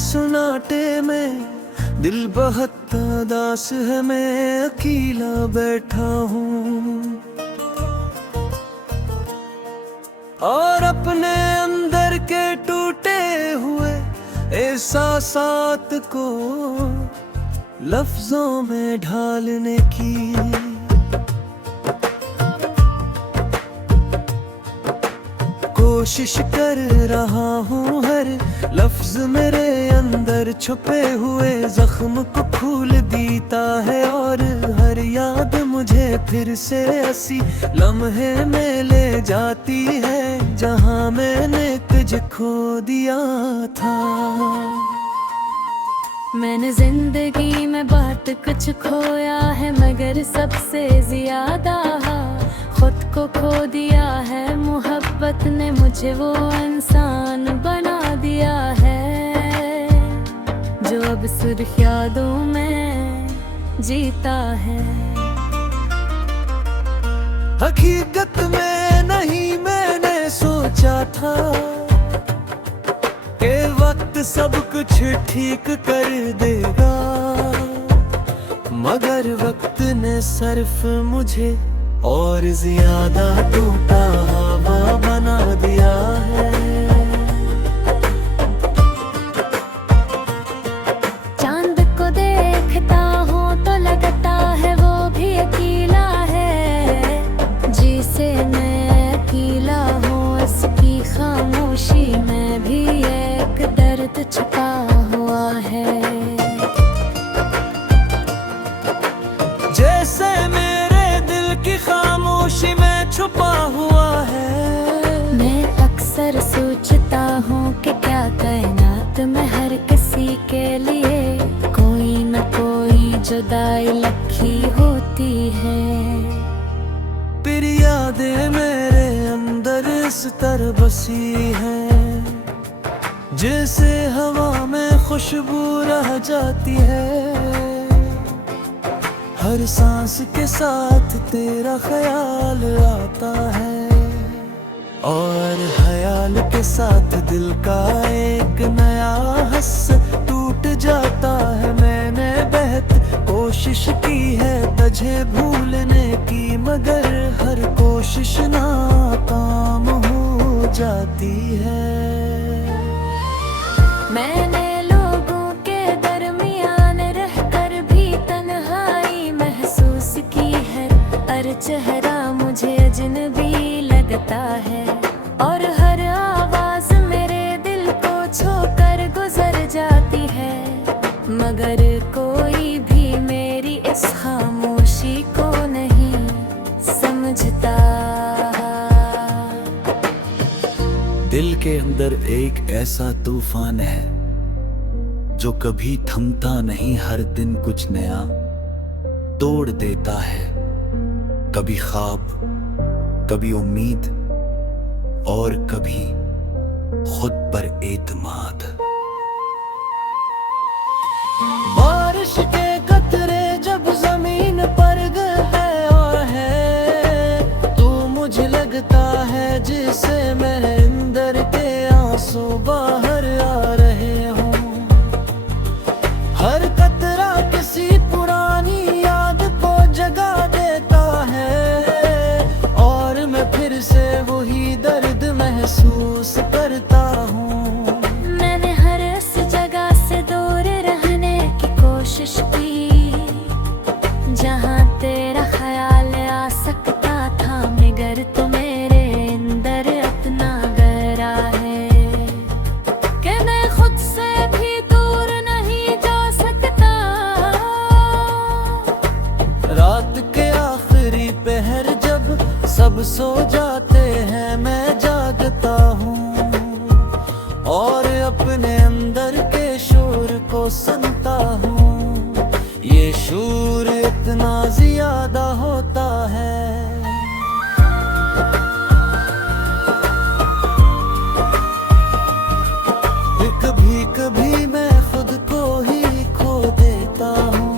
सुनाटे में दिल बहुत उदास है, मैं अकेला बैठा हूँ और अपने अंदर के टूटे हुए एहसासात को लफ्जों में ढालने की कोशिश कर रहा हूँ। हर लफ्ज मेरे अंदर छुपे हुए जख्म को खोल देता है और हर याद मुझे फिर से ऐसी लम्हे में ले जाती है जहाँ मैंने तुझे खो दिया था। मैंने जिंदगी में बहुत कुछ खोया है, मगर सबसे ज्यादा खुद को खो दिया है। मोहब्बत ने मुझे वो इंसान बना दिया है जो अब सिर्फ यादों में जीता है। हकीकत में नहीं मैंने सोचा था कि वक्त सब कुछ ठीक कर देगा, मगर वक्त ने सिर्फ मुझे और ज्यादा टूटा हवा बना दिया है। चांद को देखता हूँ तो लगता है वो भी अकेला है, जिसे मैं अकेला हूँ उसकी खामोशी में भी एक दर्द छुपा हुआ है। जैसे मेरे दिल की खामोशी में छुपा हुआ है। मैं अक्सर सोचता हूँ कि क्या कायनात में हर किसी के लिए कोई न कोई जुदाई लिखी होती है। फिर यादें मेरे अंदर इस तरह बसी हैं जैसे हवा में खुशबू रह जाती है। हर सांस के साथ तेरा ख्याल आता है और ख्याल के साथ दिल का एक नया हस्स टूट जाता है। मैंने बहुत कोशिश की है तुझे भूलने की, मगर हर कोशिश नाकाम हो जाती है। मैंने लोगों के दरमियान रहकर भी तन्हाई महसूस की है, हर चेहरा मुझे अजनबी लगता है और हर आवाज मेरे दिल को छोकर गुजर जाती है, मगर कोई भी मेरी इस खामोशी को नहीं समझता। दिल के अंदर एक ऐसा तूफान है जो कभी थमता नहीं, हर दिन कुछ नया तोड़ देता है। कभी ख्वाब, कभी उम्मीद और कभी खुद पर एतमाद। बारिश के कतरे जब जमीन पर गिरते और है तो मुझे लगता है जिसे मेरे अंदर के आंसू बाहर आ रहे हों। हर कतरा किसी पुरानी याद को जगा देता है और मैं फिर से वही दर्द महसूस करता हूँ। मैंने हर इस जगह से दूर रहने की कोशिश की जहाँ तेरा ख्याल आ सकता था, मगर तू मेरे अंदर इतना गहरा है कि मैं खुद से भी दूर नहीं जा सकता। रात के आखिरी पहर जब सब सो जाते हैं मैं जागता हूँ और अपने अंदर के शोर को सुनता हूँ। ये शोर इतना ज्यादा होता है कभी कभी मैं खुद को ही खो देता हूँ।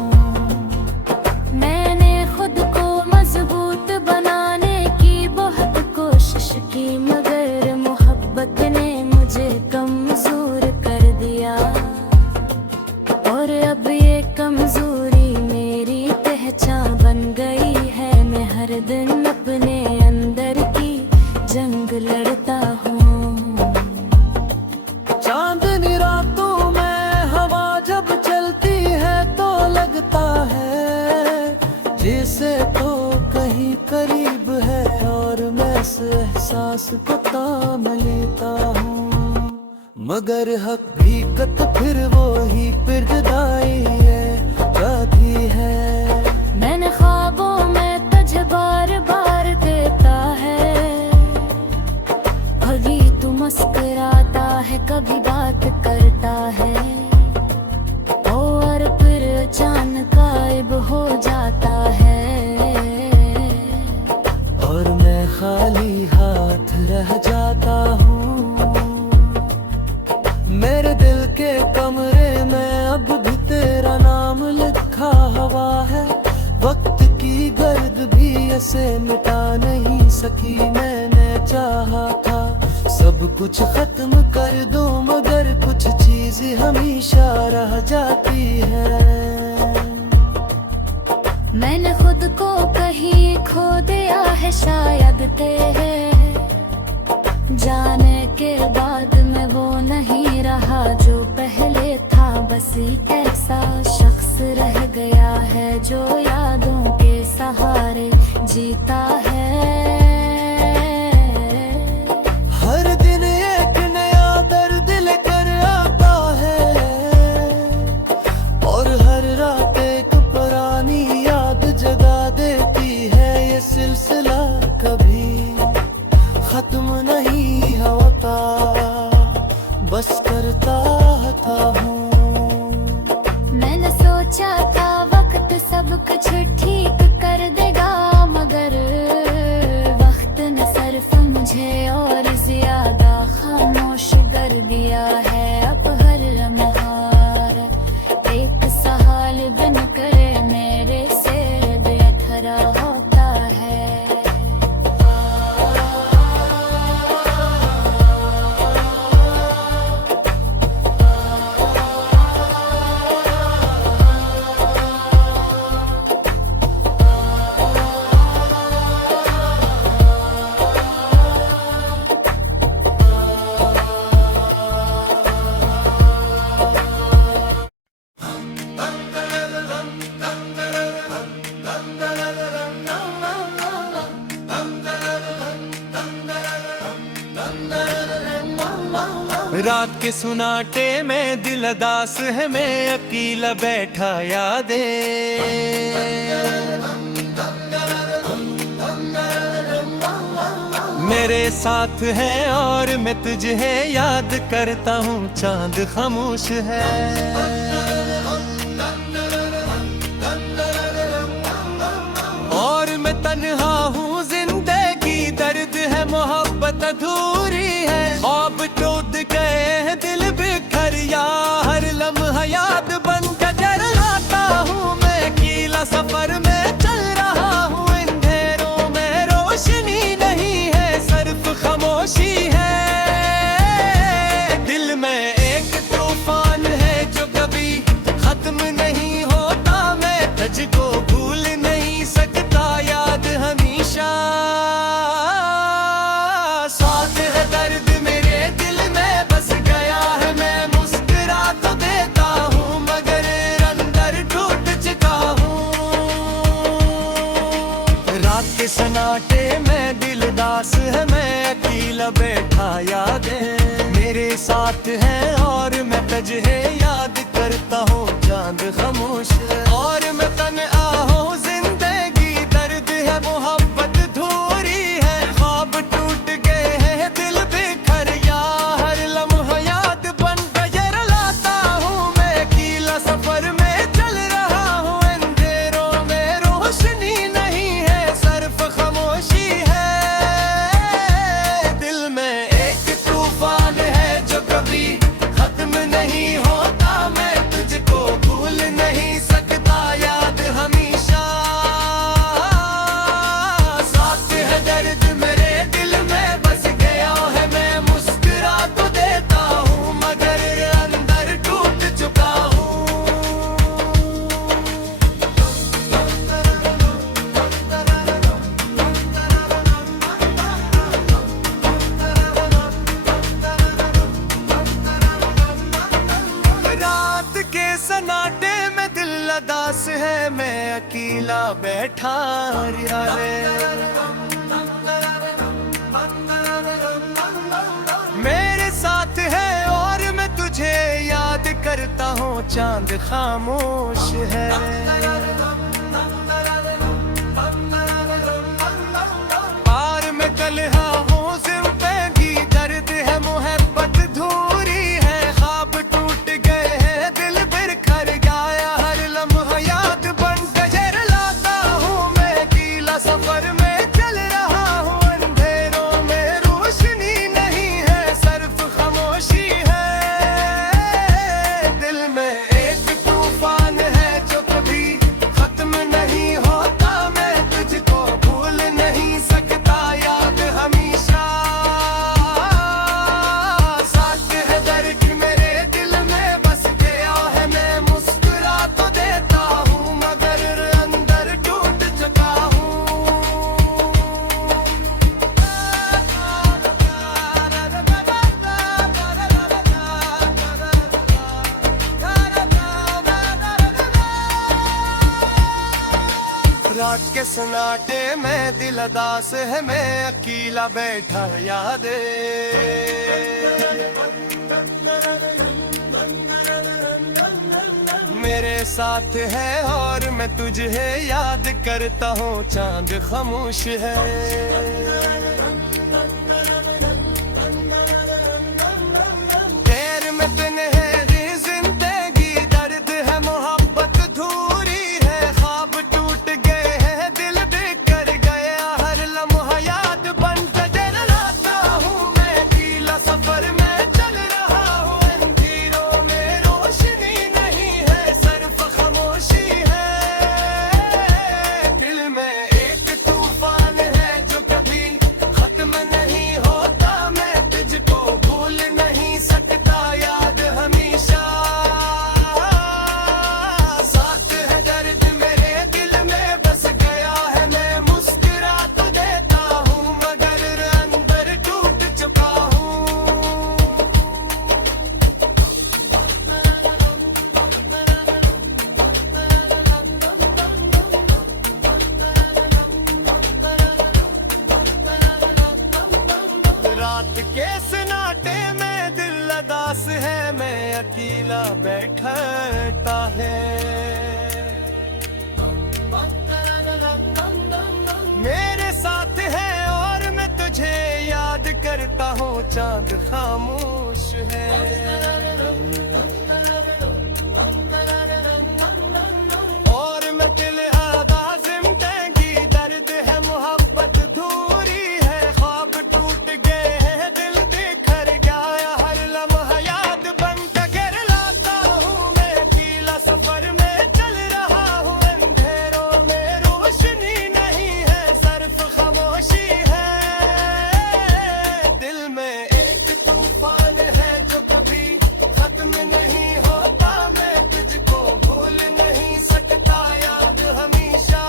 मैंने खुद को मजबूत बनाने की बहुत कोशिश की, मगर मोहब्बत ने मुझे कमजोर कर दिया। एहसास को ताम लेता हूँ, मगर हकीकत फिर वो ही पिरदाई है जाती है। मैंने ख्वाबों में तुझे बार बार देता है, कभी तू मुस्कुराता है कभी बात करता है, और फिर अचानक गायब हो जाता है। और मैं खाली हाथ रह जाता हूँ, मेरे दिल के कमरे में अब भी तेरा नाम लिखा हुआ है। वक्त की गर्द भी ऐसे मिटा नहीं सकी, मैंने चाहा था सब कुछ खत्म कर दूं, मगर कुछ चीज हमेशा रह जाती है। मैंने खुद को कहीं खो दिया है शायद तेरे जाने के बाद में वो नहीं रहा जो पहले था, बस एक ऐसा शख्स रह गया है जो यादों के सहारे जीता है। हर दिन एक नया दर्द लेकर आता है, और हर रात एक पुरानी याद जगा देती है। ये सिलसिला कभी खत्म नहीं होता, बस करता हूँ। मैंने सोचा था वक्त सब कुछ ठीक कर देगा, मगर वक्त ने सिर्फ मुझे और ज्यादा खामोश कर दिया है। अब हर लम्हा एक सवाल बन कर मेरे से बेअथरा होता है। रात के सुनाटे में दिल अदास है, मैं अकेला बैठा यादें मेरे साथ है, और मैं तुझे याद करता हूँ, चांद खामोश है। और मैं तन्हा हूँ, जिंदगी दर्द है, मोहब्बत अधूरी है, ख्वाब टूट गए हैं, दिल बिखर या हर लम्हा याद बन कर आता हूँ। मैं अकेला सफर में चल रहा हूँ, अंधेरों में रोशनी नहीं है, सिर्फ खामोशी है। दिल में एक तूफान है जो कभी खत्म नहीं होता, मैं तुझको भूल नहीं सकता, याद हमेशा साथ है। दर्द मेरे दिल में बस गया है, मैं मुस्कुरा तो देता हूँ, मगर अंदर टूट चुका हूँ। रात के सन्नाटे में दिल दास है, मैं अकेला बैठा यादें मेरे साथ है, और मैं तुझे याद करता हूँ, चांद खामोश है। और मैं तन्हा हूँ, जिंदगी दर्द है, मोहब्बत अधूरी है, ख्वाब टूट गए हैं, दिल बिखर या हर लम्हा याद बन कर लाता हूँ। मैं अकेला सफर में चल रहा हूँ, अंधेरों में रोशनी नहीं है, सिर्फ खामोशी है। दिल में एक तूफान है जो कभी खत्म नहीं होता, मैं तुझको भूल नहीं सकता, याद हमेशा साथ है। दर्द मेरे दिल में बस गया है, मैं मुस्कुरा तो देता हूँ, मगर अंदर टूट चुका हूँ। रात के सन्नाटे में दिल अदास है, मैं अकेला बैठा यारे। मेरे साथ है और मैं तुझे याद करता हूँ, चांद खामोश है। पार में कलहा हूँ ज़िंदगी, दर्द है मोहब्बत धूरी है, ख्वाब टूट गए हैं दिल बिखर गया, हर लम्हा याद बन गजर लाता हूँ मैं, अकेला सफर में चल रहा हूँ, अंधेरों में रोशनी नहीं है, सिर्फ खामोशी है। दिल में एक तूफान है जो कभी खत्म नहीं होता, मैं तुझको भूल नहीं सकता, याद हमेशा साथ है दर्द मेरे दिल में बस गया है, मैं मुस्कुरा तो देता हूँ मगर अंदर टूट चुका हूँ। रात के सन्नाटे में दिल अदास है, मैं अकेला बैठा याद मेरे साथ है और मैं तुझे याद करता हूँ, चांद खामोश है। तेरे में तन्हाई जिंदगी, दर्द है मोहब्बत धूरी है, ख्वाब टूट गए हैं दिल बिखर गया, हर लम्हा याद बन गजर लाता हूँ मैं, अकेला सफर में चल रहा हूँ, अंधेरों में रोशनी नहीं है, सिर्फ खामोशी है। दिल में एक तूफान है जो कभी खत्म नहीं होता, मैं तुझको भूल नहीं सकता, याद हमेशा साथ है दर्द मेरे दिल में बस गया है, मैं मुस्कुरा तो देता हूँ मगर अंदर टूट चुका हूँ। रात के सन्नाटे में दिल अदास है, मैं अकेला बैठता है, मेरे साथ है और मैं तुझे याद करता हूँ, चांद खामोश है। और मैं दिल आधा जिंदगी, दर्द है मोहब्बत धूरी है, ख्वाब टूट गए हैं दिल बिखर गया, हर लम्हा याद बन गजर लाता हूँ मैं, अकेला सफर में चल रहा हूँ, अंधेरों में रोशनी नहीं है, सिर्फ खामोशी है। दिल में एक तूफान है जो कभी खत्म नहीं होता, मैं तुझको भूल नहीं सकता, याद हमेशा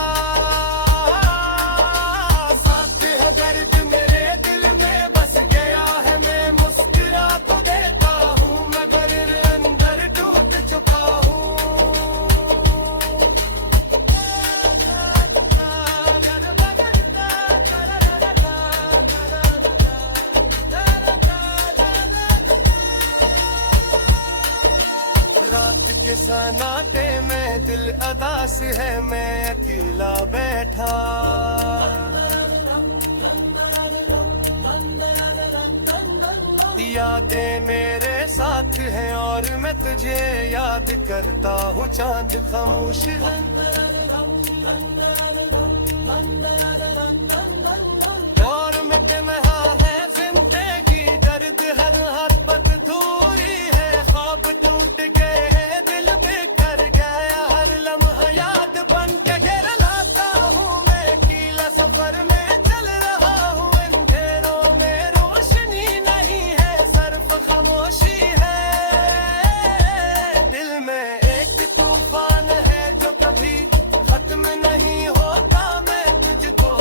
साथ है दर्द मेरे दिल में बस गया है, मैं मुस्कुरा तो देता हूँ मगर अंदर टूट चुका हूँ। रात के सन्नाटे में दिल अदास है, मैं अकेला बैठा, यादें मेरे साथ हैं और मैं तुझे याद करता हूँ, चांद खामोश है। और मैं तन्हा है जिंदगी, दर्द हर मोहब्बत धूरी है, ख्वाब टूट गए हैं दिल बिखर गया, हर लम्हा याद बन गजर लाता हूँ मैं, अकेला सफर में चल रहा हूँ, अंधेरों में रोशनी नहीं है, सिर्फ खामोशी है। दिल में एक तूफान है जो कभी खत्म नहीं होता, मैं तुझको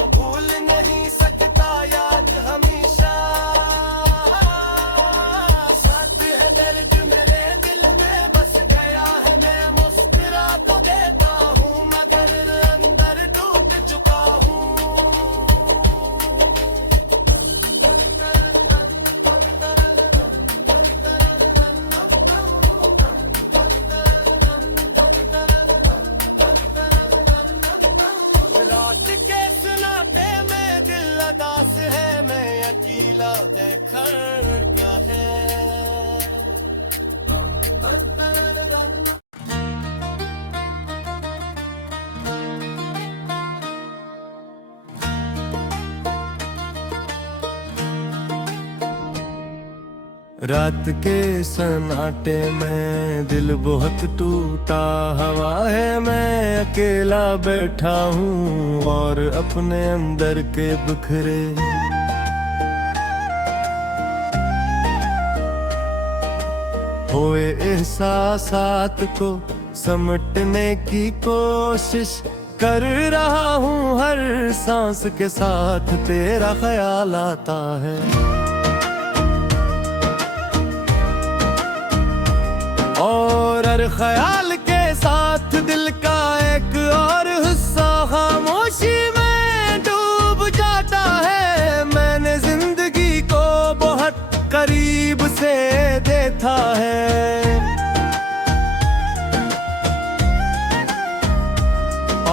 रात के सन्नाटे में दिल बहुत टूटा हवा है, मैं अकेला बैठा हूँ और अपने अंदर के बिखरे होए एहसासात को समेटने की कोशिश कर रहा हूँ। हर सांस के साथ तेरा ख्याल आता है, और हर ख्याल के साथ दिल का एक और हिस्सा खामोशी में डूब जाता है। मैंने जिंदगी को बहुत करीब से देखा है,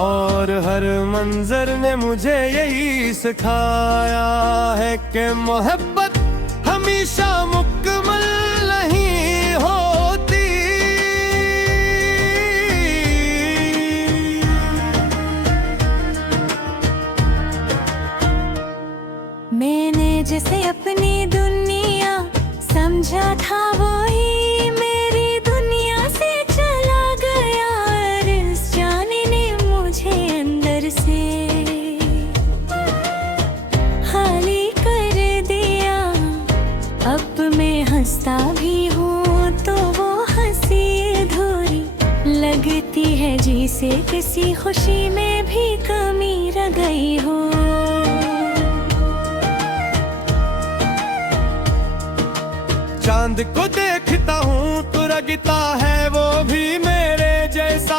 और हर मंजर ने मुझे यही सिखाया है कि मोहब्बत हमेशा मुकम्मल नहीं होती। मैंने जिसे अपनी दुनिया समझा था वो ही मेरी दुनिया से चला गया, और इस जाने ने मुझे अंदर से खाली कर दिया। अब मैं हंसता भी हूँ तो वो हंसी अधूरी लगती है, जिसे किसी खुशी में भी कमी रह गई हो। चांद को देखता हूँ तो लगता है वो भी मेरे जैसा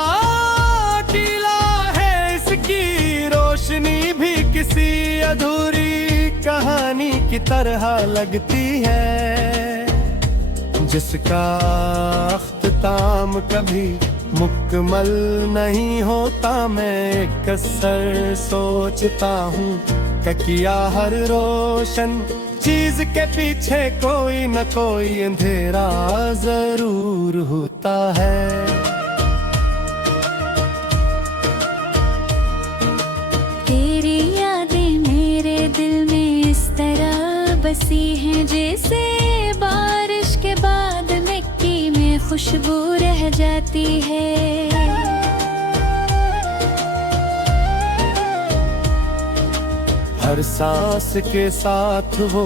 अकेला है, इसकी रोशनी भी किसी अधूरी कहानी की तरह लगती है, जिसका अख्ताम कभी मुकम्मल नहीं होता। मैं अक्सर सोचता हूँ कि किया हर रोशन चीज के पीछे कोई न कोई अंधेरा जरूर होता है। तेरी यादें मेरे दिल में इस तरह बसी हैं, जैसे बारिश के बाद मिट्टी में खुशबू रह जाती है। हर सांस के साथ वो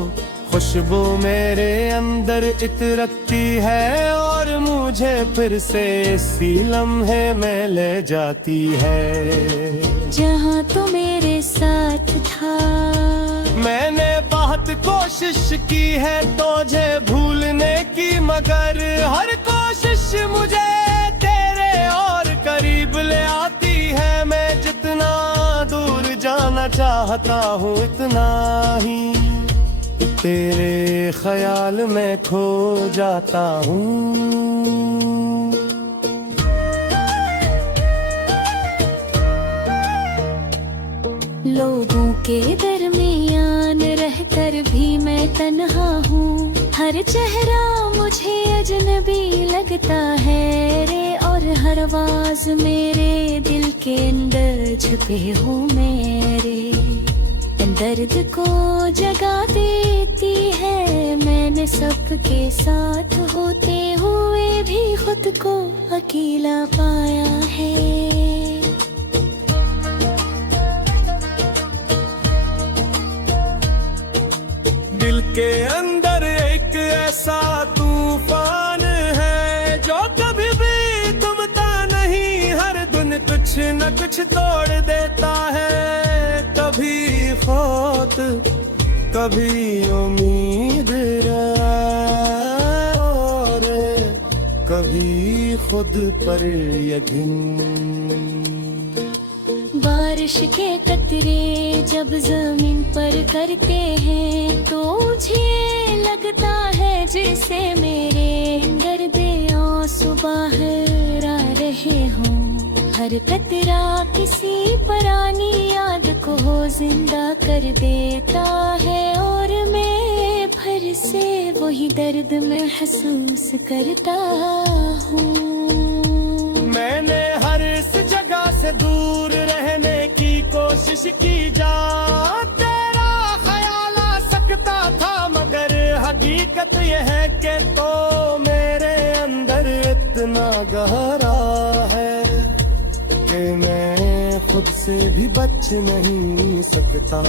खुशबू मेरे अंदर इतरती है, और मुझे फिर से इसी लम्हे में ले जाती है जहाँ तू मेरे साथ था। मैंने बहुत कोशिश की है तुझे भूलने की, मगर हर कोशिश मुझे तेरे और करीब ले आती है। मैं जितना दूर जाना चाहता हूँ इतना ही तेरे ख्याल में खो जाता हूँ। लोगों के दरमियान रहकर भी मैं तन्हा हूँ, हर चेहरा मुझे अजनबी लगता है रे, और हर आवाज मेरे दिल के अंदर छुपे हो मेरे दर्द को जगा देती है। मैंने सबके साथ होते हुए भी खुद को अकेला पाया है। दिल के अंदर एक ऐसा तूफान है जो कभी भी थमता नहीं, हर दिन कुछ न कुछ तोड़ देता है। कभी खौफ कभी उम्मीद और कभी खुद पर यकीन। बारिश के कतरे जब जमीन पर करते हैं तो मुझे लगता है जैसे मेरे दर्दे आंसू बाहर आ रहे हों। हर कतरा किसी पुरानी याद को जिंदा कर देता है और मैं फिर से वही दर्द महसूस करता हूँ। मैंने हर इस जगह से दूर रहने की कोशिश की, जा तेरा ख्याल आ सकता था, मगर हकीकत यह है कि तो मेरे अंदर इतना गहरा है कि मैं खुद से भी बच नहीं सकता।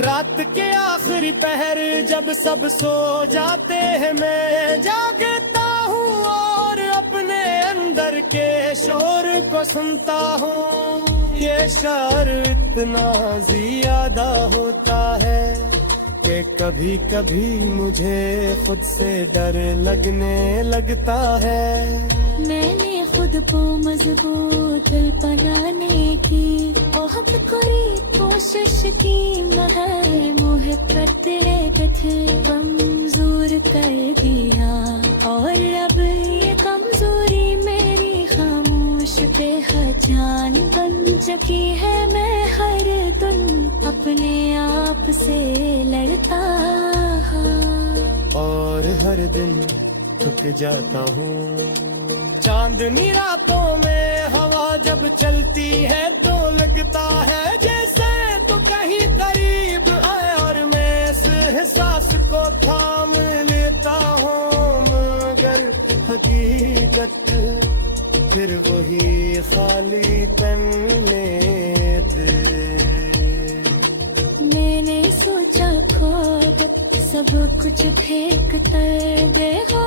रात के आखिरी पहर जब सब सो जाते हैं, मैं जागता हूँ और अपने अंदर के शोर को सुनता हूँ। ये शोर इतना ज्यादा होता है कि कभी कभी मुझे खुद से डर लगने लगता है। मैंने खुद को मजबूत बनाने की बहुत कोशिश की, मगर मुझे प्रत्येक कमजोर कर दिया। और अब ये कमजोरी मेरी खामोश पहचान बन चुकी है। मैं हर दिन अपने आप से लड़ता और हर दिन थक जाता हूँ। चांदनी रातों में हवा जब चलती है तो लगता है जैसे तो कहीं करीब आए, और मैं इस एहसास को थाम लेता हूँ, मगर हकीकत फिर वही खाली तन लेते। मैंने सोचा खुद सब कुछ फेंक कर दे हो,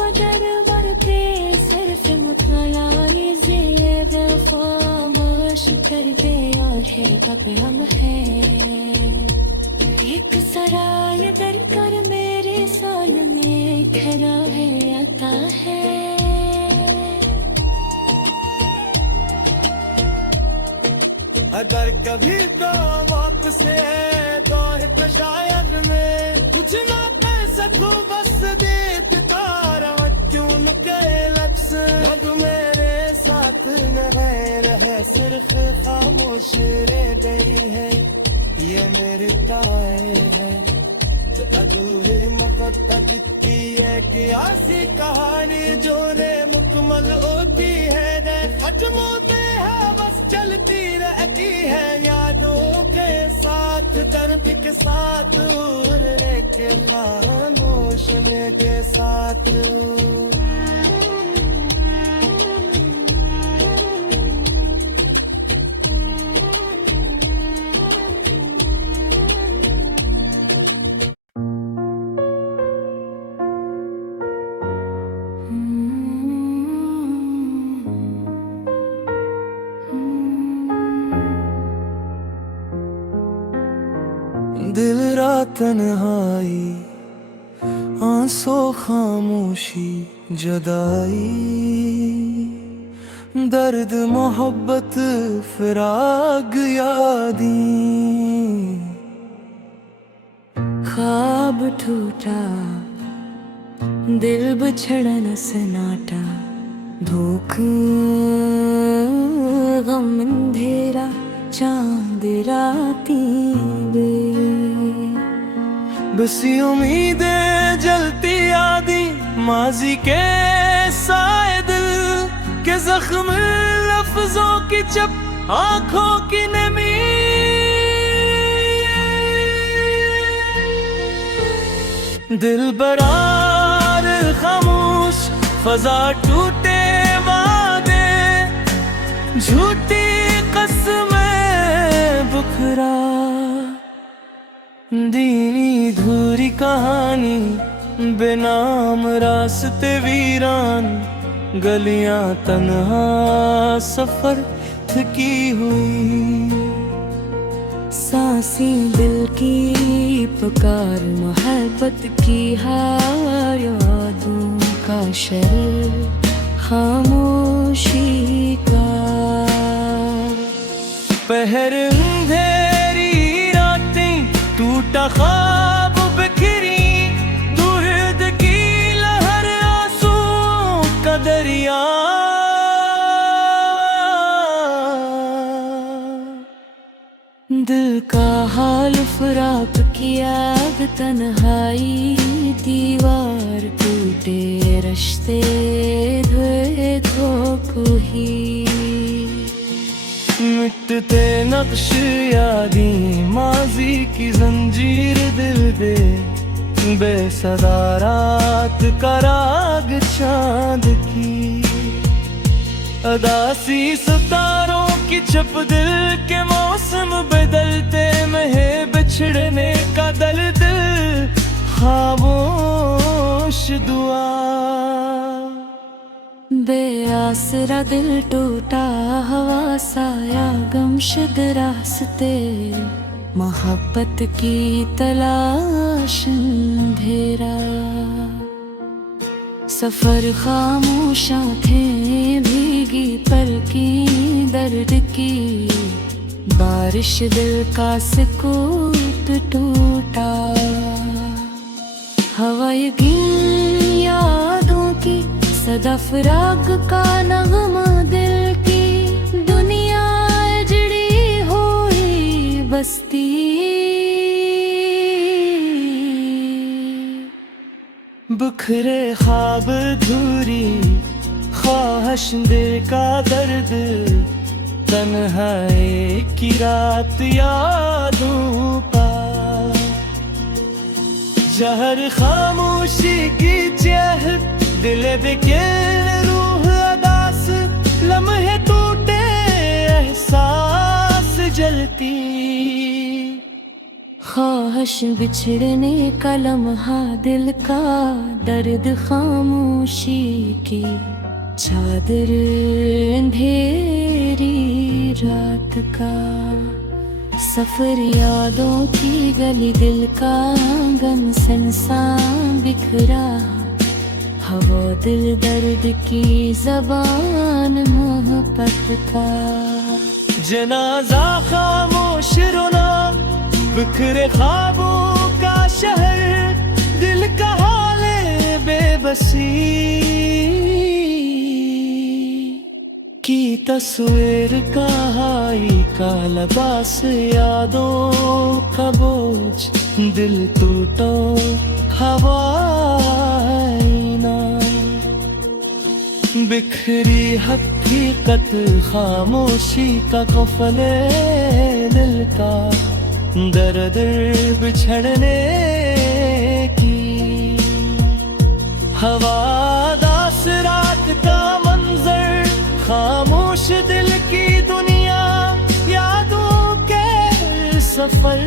मगर वर्ते सिर्फ मुखलानी ज़ेब खामोश कर दे। और है अब हम हैं एक सराय दर कर मेरे साल में खरा है आता है। अगर कभी तो वापस है तो शायद मैं कुछ ना कर सकूं, बस देखता रहा क्यों न के लफ्ज़ अब मेरे साथ न रहे, सिर्फ खामोश रह गई है ये मेरी ताए है। तो अधूरी मोहब्बत की है कि ऐसी कहानी जो रे मुकम्मल होती है, रे खत्म होते है बस चलती रहती है यादों के साथ, दर्द के साथ, उड़ने के खामोश होने के साथ। दिल रात तन्हाई, आंसू खामोशी जुदाई, दर्द मोहब्बत फिराग यादी, ख्वाब टूटा दिल बिछड़न सन्नाटा, धोख गम अंधेरा चांद राती बे, बसी उम्मीदें जलती आदि माजी के साए दिल के जख्म, लफ्जों की चप आंखों की नमी, दिल बरार खामोश फजा टूटे वादे, झूठी कसमें बुखरा दीनी धूरी कहानी, बेनाम रास्ते वीरान, गलियां तन्हा सफर थकी हुई, सांसें दिल की पुकार, मोहब्बत की हार, यादों का शर, खामोशी का पहर, अंधेरी रातें, टूटा ख्वाब बिखरी, दूध की लहर, आंसू का दरिया, दिल का हाल फराक किया अब तन्हाई, दीवार टूटे रिश्ते धोए तो कोई मिटते नक्श यादी माजी की जंजीर दिल दे, बेसदा रात का राग चांद की अदासी सितारों की चप दिल के मौसम बदलते महे बिछड़ने का दर्द खामोश दुआ। बेआसरा दिल टूटा हवा साया गमशद रास्ते, मोहब्बत की तलाश अंधेरा। सफर खामोश आँखें भीगी पलकी दर्द की, बारिश दिल का सुकूत टूटा। हवाएं गिन यादों की सदा फराग का नगमा दिल की, दुनिया जड़ी हुई बस्ती। बिखरे ख्वाब धूरी ख्वाहिश दिल का दर्द, तन्हाई की रात यादों का जहर खामोशी की चहत दिल बेके रूह अदास, लम्हे टूटे एहसास जलती। ख्वाहिश बिछड़ने का लम्हा दिल का दर्द खामोशी की चादर अंधेरी रात का। सफर यादों की गली दिल का आंगन सुनसान बिखरा, हवा दिल दर्द की ज़बान मोहब्बत का। जनाजा खामोश रोना बिखरे ख्वाबों का शहर, दिल का हाल बेबसी की तस्वीर का हाई का लबास। यादों का बोझ दिल टूटो हवाई ना, बिखरी हकीकत खामोशी का कफले दिल का, दर्द बिछड़ने की हवा दास रात का मंजर, खामोश दिल की दुनिया यादों के सफर।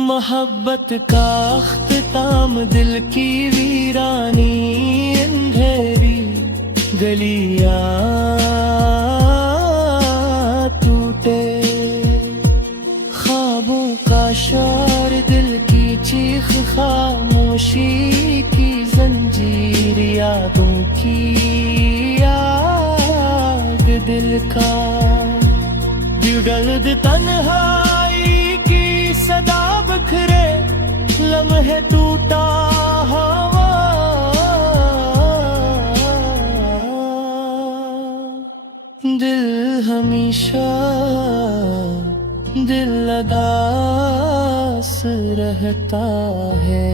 मोहब्बत का अख्तिताम दिल की वीरानी अंधेरी गलियां टूटे। ख्वाबों का शोर दिल की चीख खामोशी की जंजीर, यादों की आग दिल का जुगल तन्हाई की सदा बखरे लम्हे टूटा हवा। दिल हमेशा दिल अदास रहता है।